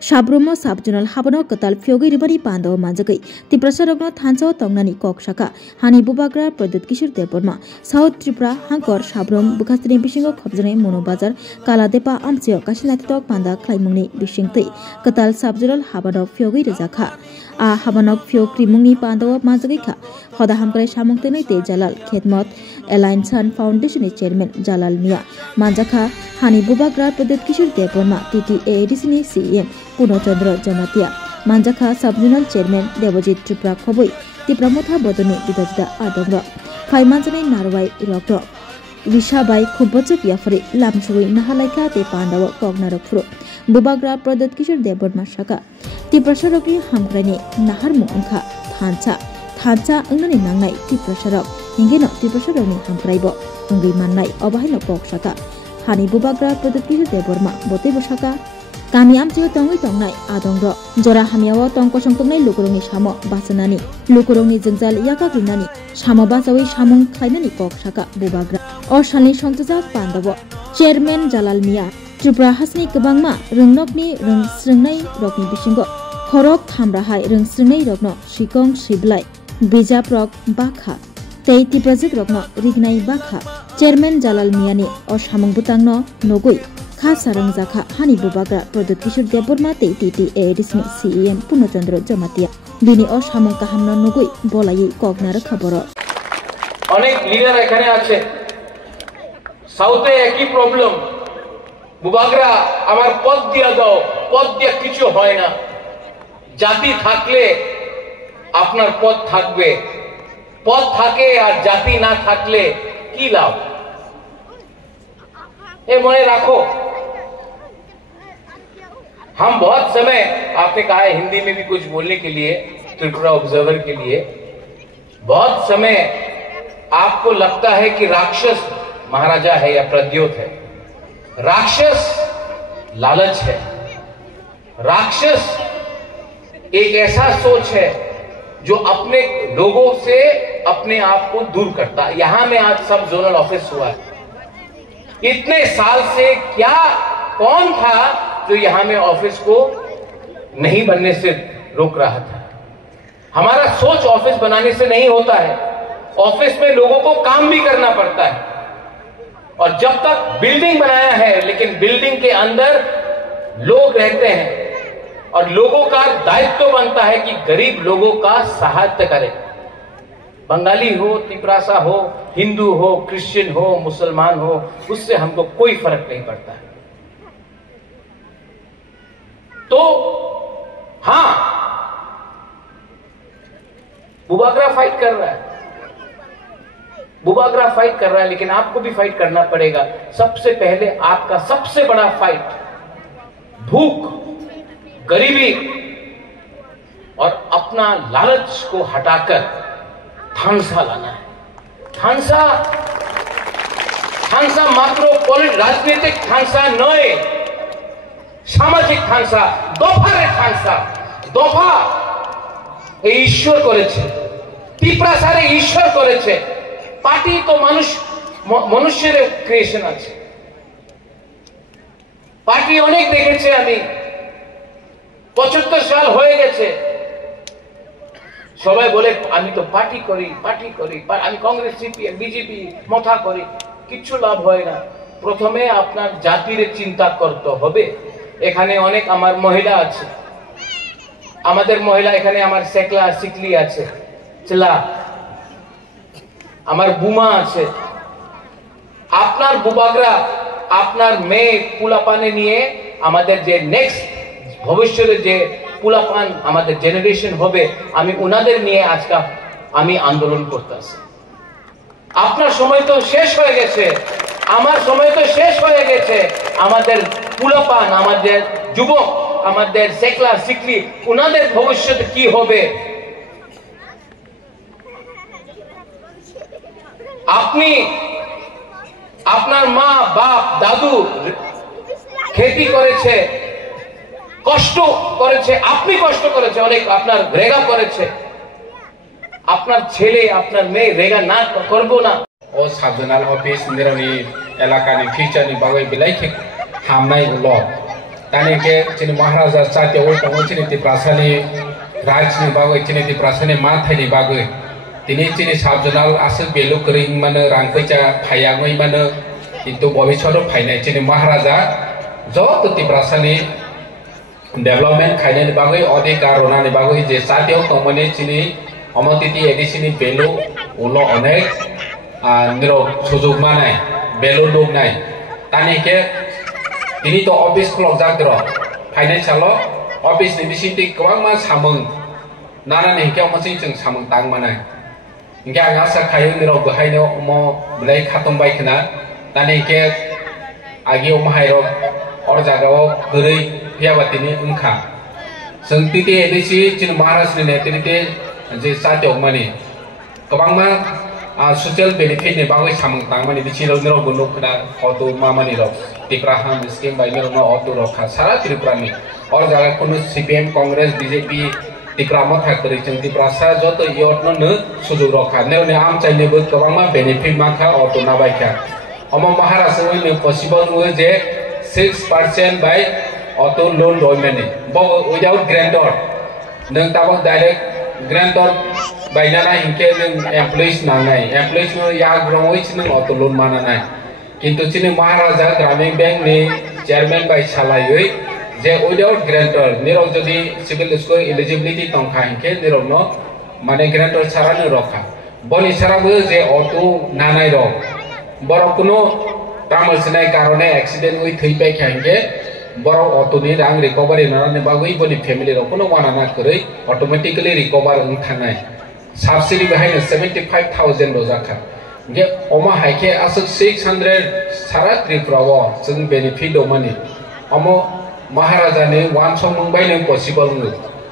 Sabrumo Sabjonal Habano Katal Fyogi Ribari Pando Manjagai, Tiprasarogno Tanso Tongnani Kok Shaka, Hani Bubagra Pradut Kishur Deporma, South Tripura Hankor Sabrum Bukastri Bishingo Kobjane Mono Bazar, Kala Depa Amsio Kashinatok Panda Klaimuni Bishingti, Katal Sabjonal Habano Fyogi Rizaka. Habanok Fyo Krimuni Pando Manjagika, Hoda Hamkare Shamungtene Te Jalal, Ketmot, Alliance Sun Foundation Chairman Jalal Mia, Manjaka, Hani Bubagra Pradut Kishur Deporma, TTA Disney CM, Puno Chandra Jamatia, Manjaka Subjournal Chairman Devojit Tripura Khoboi, Tipramotha Bodoni Bidajda Adongra, Paimanjane Narwai Irokro, Vishabai Kubotsuk Yafri, Lamshui Nahalaika Te Pandawa Kognarokfro, Bubagra Pradut Kishur Deporma Shaka. Tiprasharoki Hamkrani Nahar Mungka Thansa Unani Nangai Tiprasharok Hingeno Tiprasharoni Hamkraibo Ungi Manai Obahino Kok Shaka Hani Bubagra Pradutki Deborma Bote Boshaka Kami Amtio Tongi Tongai Adongro Jora Hamiawa Tongko Songtongai Lukurungi Shamo Basanani Lukurungi Zingjal Yaka Grinani Shamo Basawi Shamung Kainani Kok Shaka Bubagra Or Shani Shontaza Pandavo Chairman Jalal Mia Tripura Hasni Kabangma Rungnokni Rung Sringnai Rokni Bishingo Khorok Thamrahai Rung Sringnai Rokno Shikong Shiblai Bijaprok Bakha Tei Tiprajik Rokno Rignai Bakha Chairman Jalal Miani O Shamung Butangno Nogui Khasa Rangzakha Hani Bubagra Pradut Kishur Deborma Tei TTA Disney CEM Puno Chandra Jamatia Bini O Shamung Kahamno Nogui Bolai Kognar Khaboro অনেক leader এখানে আছে সাউথে একই problem বুবাগরা আমার পদ দিয়া দাও পদ দিয়া কিছু হয় না জাতি থাকলে আপনার পদ থাকবে পদ থাকে আর জাতি না থাকলে কি লাভ এ মনে রাখো हम बहुत समय आपने कहा है हिंदी में भी कुछ बोलने के लिए त्रिपुरा ऑब्जर्वर के लिए बहुत समय आपको लगता है कि राक्षस महाराजा है या प्रद्योत है राक्षस लालच है राक्षस एक ऐसा सोच है जो अपने लोगों से अपने आप को दूर करता है यहां में आज सब जोनल ऑफिस हुआ है इतने साल से क्या कौन था जो यहां में ऑफिस को नहीं बनने से रोक रहा था हमारा सोच ऑफिस बनाने से नहीं होता है ऑफिस में लोगों को काम भी करना पड़ता है और जब तक बिल्डिंग बनाया है लेकिन बिल्डिंग के अंदर लोग रहते हैं और लोगों का दायित्व बनता है कि गरीब लोगों का सहायता करें बंगाली हो तिपरासा हो हिंदू हो क्रिश्चियन हो मुसलमान हो उससे हमको कोई फर्क नहीं पड़ता है तो हां बुबागरा फाइट कर रहा है बुबागरा फाइट कर रहा है लेकिन आपको भी फाइट करना पड़ेगा सबसे पहले आपका सबसे बड़ा फाइट भूख गरीबी और अपना लालच को हटाकर थांसा लाना है थांसा मात्र राजनीतिक थांसा नय सामाजिक थांसा दफारे थांसा दफा ईश्वर करेছে টিপ্রাসারে ঈশ্বর করেছে পার্টি তো মনুষ্যের ক্রিয়েশন আছে পার্টি অনেক দেখেছে আমি 75 সাল হয়ে গেছে সবাই বলে আমি তো পার্টি করি আমি কংগ্রেস সিপিএম বিজেপি মাথা করি কিছু লাভ হয় না প্রথমে আপনার জাতির চিন্তা করতে হবে এখানে অনেক আমার মহিলা আছে আমাদের মহিলা এখানে আমার সেকলা সিকলি আছে চলা আমার বুমা আছে আপনার বুবাগরা আপনার মেয়ে পুলাপানে নিয়ে আমাদের যে নেক্সট ভবিষ্যতে যে পুলাপান আমাদের জেনারেশন হবে আমি উনাদের নিয়ে আজকে আমি আন্দোলন করতেছি আপনার সময় তো শেষ হয়ে গেছে আমার সময় তো শেষ হয়ে গেছে আমাদের পুলাপান আমাদের যুবক আমাদের সেকলা সিকলি উনাদের ভবিষ্যৎ কি হবে আপনি আপনার মা বাপ দাদু खेती করেছে কষ্ট করেছে আপনি কষ্ট করেছে অনেক আপনার রেগা করেছে আপনার ছেলে আপনার মেয়ে রেগা না করব না ও সাবজোনাল অফিস নিরানি এলাকানি ফিচারনি বাগৈ বিলাই হামনাই উল ताने के चिनि महाराजा साथे ओइ तंगो चिनि तिप्रासानि राजनि बागै चिनि तिप्रासानि माथाइनि बागै तिनि चिनि साबजनाल आसो बेलु करिं माने रांखैचा फायाङै माने किन्तु भबिष्यत फायनाय चिनि महाराजा जत तिप्रासानि डेभलपमेन्ट खायनानि बागै अधिकार रोनानि बागै जे साथेव तंगमनि चिनि अमतिति एडिसिनि बेलु उलो अनेक निरो सुजुग मानाय बेलु दंनाय ताने के तिनि तो ऑफिस क्लॉक जाग्रो फाइनेंशियल ऑफिस नि बिसिति गोबां मा सामों नाना नि हिंखे अमसि जों सामों तां मानाय हिंखे आं आसा खायो निरो गहायनो अमो ब्लै खातम बायखना ताने के आगि अमहायरो और जागाव गरै फियाबातिनि उनखा जों तिति एडिसि चिन महाराष्ट्र नि नेतृत्वे जे साथेव माने गोबां मा सोशल बेनिफिट नि बागै सामों तां माने बिसिरो निरो गुनुखना अतो मामानि रो तिप्रा हम स्कीम बाय निरो अतो रखा सारा त्रिपुरा में और जागा कोनो सीपीएम कांग्रेस बीजेपी तिप्रा मथा करि जों तिप्रा सा जत यत्न न सुजुग रखा नेउने आम चाइनेबो गोबां मा बेनिफिट माखा अतो नाबायखा अमो महाराष्ट्र नि पॉसिबल वे जे 6% बाय अतो लोन रोयमेने बो विदाउट ग्रांटर नों ताबो डायरेक्ट ग्रांटर बायनाना हिंखे नों एमप्लॉइज नांनाय एमप्लॉइज न या ग्रंवैस नों अतो लोन मानानाय किंतु चिनि महाराजा ग्रामीण बैंक नि चेयरमैन बाय सालायै जे विदाउट ग्रांटर निरो जदि सिविल स्कोर एलिजिबिलिटी तंखा हिंखे निरो न माने ग्रांटर सारानो रखा बनि साराबो जे अतो नानाय रो बर कुनो तामसनाय कारणे एक्सीडेंट वे थैबाय खांगे बर अटोनि रां रिकवरी नानानि बागै बनि फैमिली रो कुनो वानाना करै ऑटोमेटिकली रिकवर थानाय सब्सिडी बाहायनो 75000 रो जाखा गे अमा हाइके आसो 600 सारा त्रिपुराव जों बेनिफिट दमनि अमो महाराजा ने वान सम मंबाय ने पॉसिबल